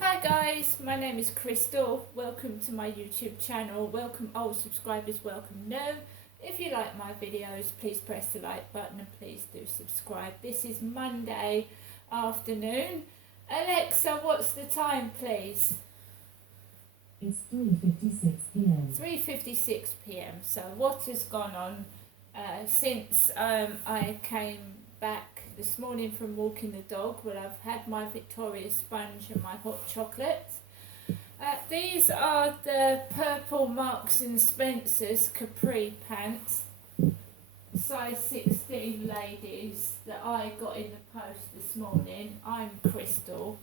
Hi guys, my name is Crystal. Welcome to my YouTube channel. Welcome old subscribers, welcome new. If you like my videos, please press the like button and please do subscribe. This is Monday afternoon. Alexa, what's the time please? It's 3:56 p.m. 3:56 p.m. So what has gone on since I came back this morning from walking the dog? Well, I've had my Victoria sponge and my hot chocolate. These are the purple Marks and Spencer's capri pants, size 16 ladies, that I got in the post this morning. I'm Crystal.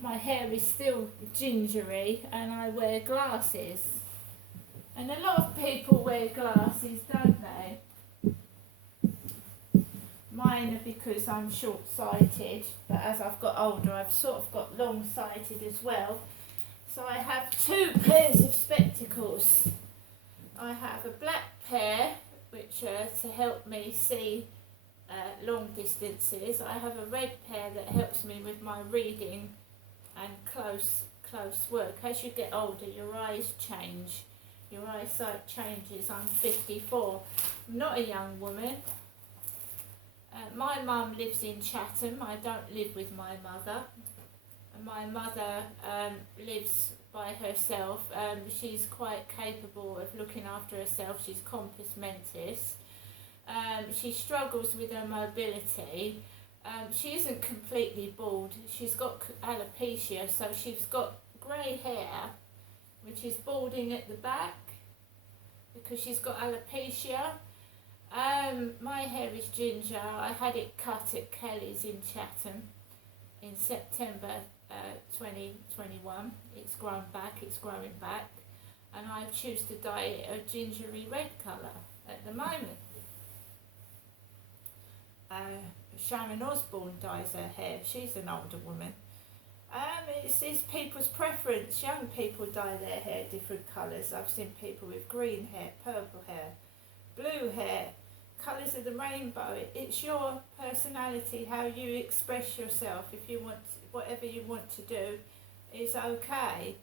My hair is still gingery and I wear glasses. And a lot of people wear glasses, don't they? Mine are because I'm short-sighted, but as I've got older I've sort of got long-sighted as well. So I have two pairs of spectacles. I have a black pair which are to help me see long distances. I have a red pair that helps me with my reading and close work. As you get older your eyes change, your eyesight changes. I'm 54, I'm not a young woman. My mum lives in Chatham. I don't live with my mother. My mother lives by herself. She's quite capable of looking after herself. She's compos mentis. She struggles with her mobility. She isn't completely bald. She's got alopecia, so she's got grey hair, which is balding at the back because she's got alopecia. My hair is ginger. I had it cut at Kelly's in Chatham in September 2021. It's grown back, it's growing back, and I choose to dye it a gingery red colour at the moment. Sharon Osbourne dyes her hair. She's an older woman. It's people's preference. Young people dye their hair different colours. I've seen people with green hair, purple hair, blue hair, colours of the rainbow. It's your personality, how you express yourself. If you want, whatever you want to do is okay,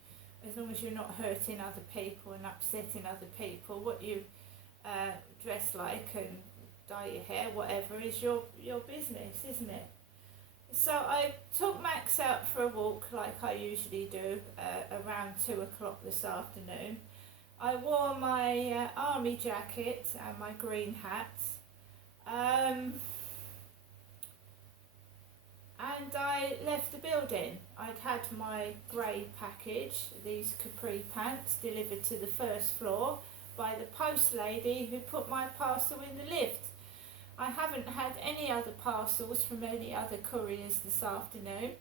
as long as you're not hurting other people and upsetting other people. What you dress like and dye your hair, whatever, is your business, isn't it? So I took Max out for a walk like I usually do around 2 o'clock this afternoon. I wore my army jacket and my green hat, and I left the building. I'd had my grey package, these capri pants, delivered to the first floor by the post lady who put my parcel in the lift. I haven't had any other parcels from any other couriers this afternoon.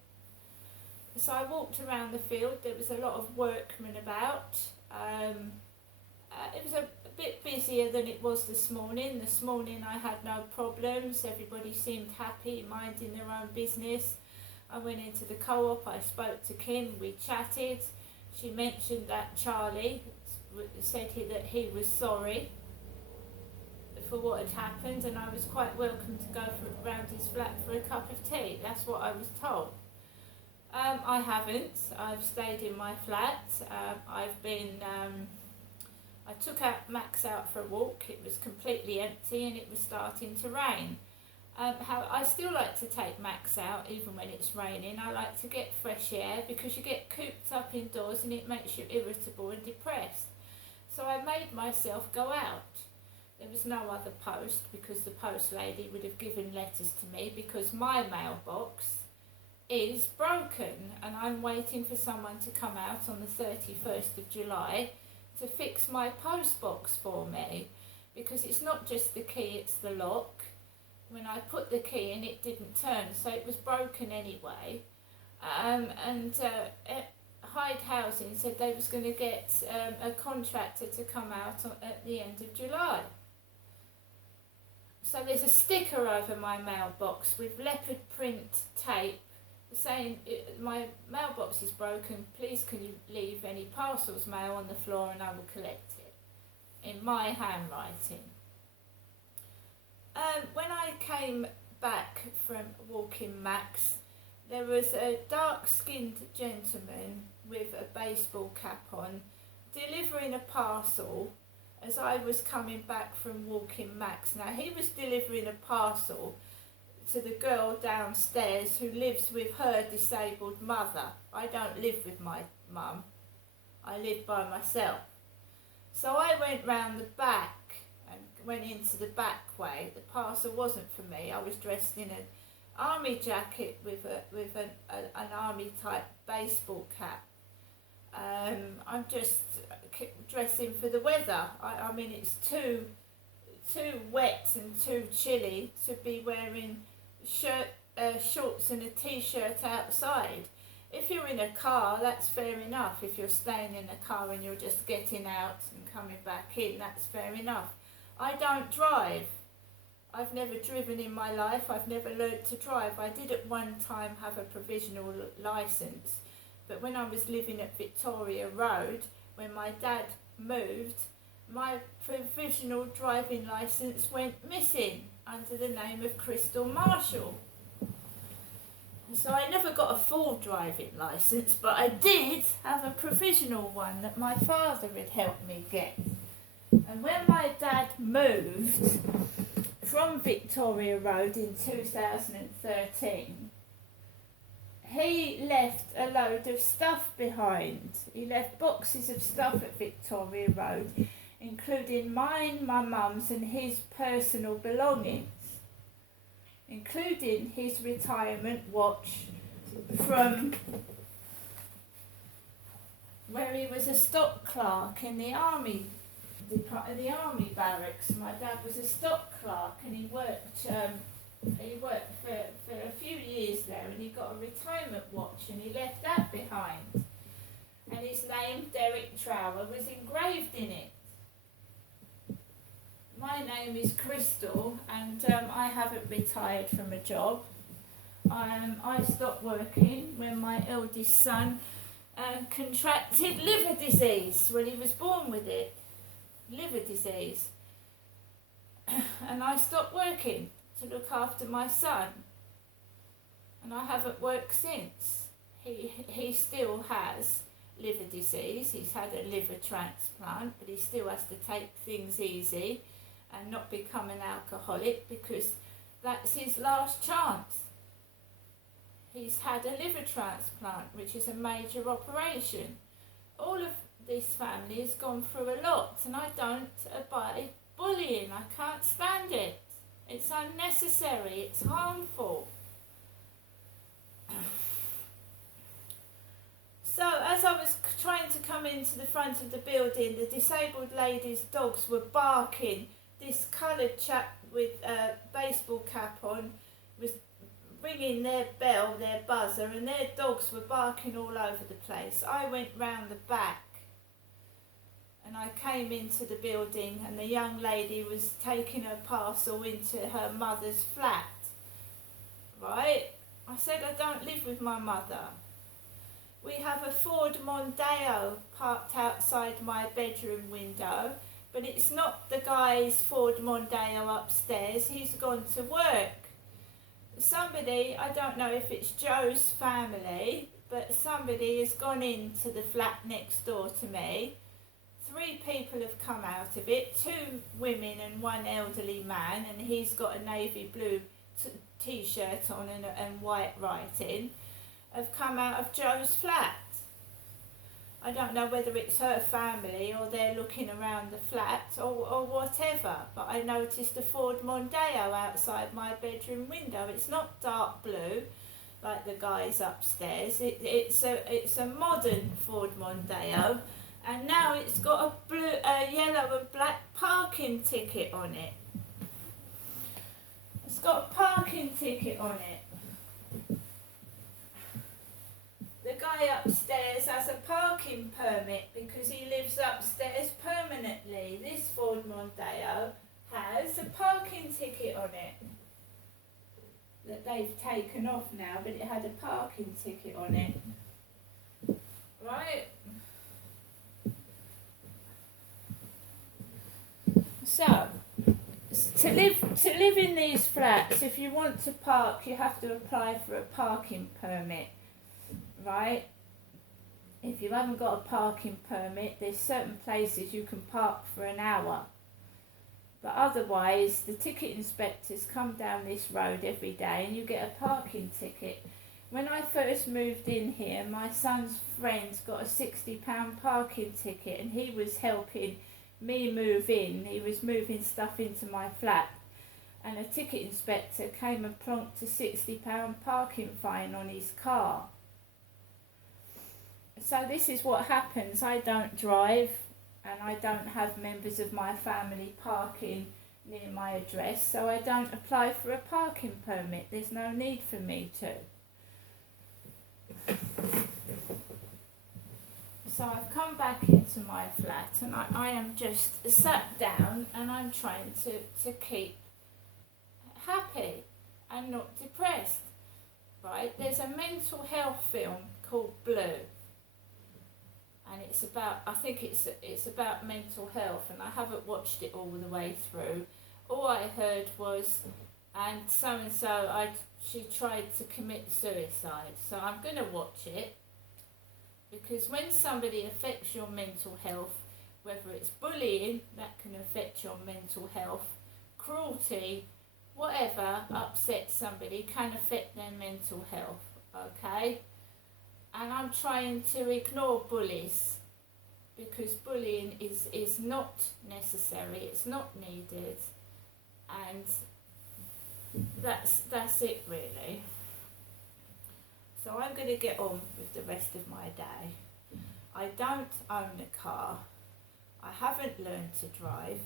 So I walked around the field. There was a lot of workmen about. It was a bit busier than it was this morning. This morning I had no problems. Everybody seemed happy, minding their own business. I went into the co-op. I spoke to Kim. We chatted. She mentioned that Charlie said that he was sorry for what had happened, and I was quite welcome to go round his flat for a cup of tea. That's what I was told. I haven't. I've stayed in my flat. I took Max out for a walk. It was completely empty and it was starting to rain. I still like to take Max out even when it's raining. I like to get fresh air because you get cooped up indoors and it makes you irritable and depressed. So I made myself go out. There was no other post because the post lady would have given letters to me because my mailbox is broken and I'm waiting for someone to come out on the 31st of July to fix my post box for me, because it's not just the key, it's the lock. When I put the key in it didn't turn, so it was broken anyway. Hyde Housing said they was going to get a contractor to come out at the end of July. So there's a sticker over my mailbox with leopard print tape saying my mailbox is broken, please can you leave any parcels mail on the floor and I will collect it, in my handwriting. When I came back from walking Max, there was a dark-skinned gentleman with a baseball cap on delivering a parcel as I was coming back from walking Max. Now, he was delivering a parcel to the girl downstairs who lives with her disabled mother. I don't live with my mum. I live by myself. So I went round the back and went into the back way. The parcel wasn't for me. I was dressed in an army jacket with an army type baseball cap. I'm just dressing for the weather. I mean, it's too wet and too chilly to be wearing shorts and a t-shirt outside. If you're in a car, that's fair enough. If you're staying in a car and you're just getting out and coming back in, that's fair enough. I don't drive. I've never driven in my life. I've never learned to drive. I did at one time have a provisional licence, but when I was living at Victoria Road, when my dad moved, my provisional driving licence went missing under the name of Crystal Marshall. So I never got a full driving licence, but I did have a provisional one that my father had helped me get. And when my dad moved from Victoria Road in 2013, he left a load of stuff behind. He left boxes of stuff at Victoria Road, including mine, my mum's and his personal belongings, including his retirement watch from where he was a stock clerk in the army barracks. My dad was a stock clerk and he worked for a few years there, and he got a retirement watch and he left that behind. And his name, Derek Trower, was engraved in it. My name is Crystal, and I haven't retired from a job. I stopped working when my eldest son contracted liver disease when he was born with it. Liver disease. And I stopped working to look after my son. And I haven't worked since. He still has liver disease. He's had a liver transplant, but he still has to take things easy and not become an alcoholic, because that's his last chance. He's had a liver transplant, which is a major operation. All of this family has gone through a lot, and I don't abide bullying. I can't stand it. It's unnecessary. It's harmful. So as I was trying to come into the front of the building, the disabled lady's dogs were barking. This coloured chap with a baseball cap on was ringing their bell, their buzzer, and their dogs were barking all over the place. I went round the back and I came into the building, and the young lady was taking her parcel into her mother's flat. Right? I said, I don't live with my mother. We have a Ford Mondeo parked outside my bedroom window, but it's not the guy's Ford Mondeo upstairs. He's gone to work. Somebody, I don't know if it's Joe's family, but somebody has gone into the flat next door to me. 3 people have come out of it, 2 women and 1 elderly man, and he's got a navy blue t-shirt on and white writing, have come out of Joe's flat. I don't know whether it's her family or they're looking around the flat or whatever, but I noticed a Ford Mondeo outside my bedroom window. It's not dark blue like the guys upstairs. It's a modern Ford Mondeo, and now it's got a yellow and black parking ticket on it. It's got a parking ticket on it. The guy upstairs has a parking permit because he lives upstairs permanently. This Ford Mondeo has a parking ticket on it that they've taken off now, but it had a parking ticket on it. Right? So, to live in these flats, if you want to park, you have to apply for a parking permit, right? If you haven't got a parking permit, there's certain places you can park for an hour. But otherwise, the ticket inspectors come down this road every day and you get a parking ticket. When I first moved in here, my son's friends got a £60 parking ticket and he was helping me move in. He was moving stuff into my flat and a ticket inspector came and plonked a £60 parking fine on his car. So this is what happens. I don't drive and I don't have members of my family parking near my address, so I don't apply for a parking permit. There's no need for me to. So I've come back into my flat and I am just sat down and I'm trying to keep happy and not depressed, right? There's a mental health film called Blue and it's about, I think it's about mental health and I haven't watched it all the way through. All I heard was, and so, she tried to commit suicide. So I'm going to watch it because when somebody affects your mental health, whether it's bullying, that can affect your mental health, cruelty, whatever upsets somebody can affect their mental health, okay? And I'm trying to ignore bullies because bullying is not necessary, it's not needed, and that's it really. So I'm going to get on with the rest of my day. I don't own a car, I haven't learned to drive,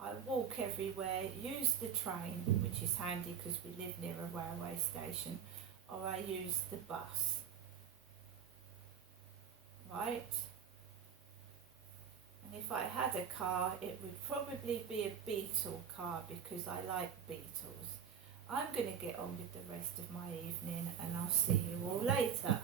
I walk everywhere, use the train, which is handy because we live near a railway station, or I use the bus. Right? And if I had a car, it would probably be a Beetle car because I like Beetles. I'm going to get on with the rest of my evening and I'll see you all later.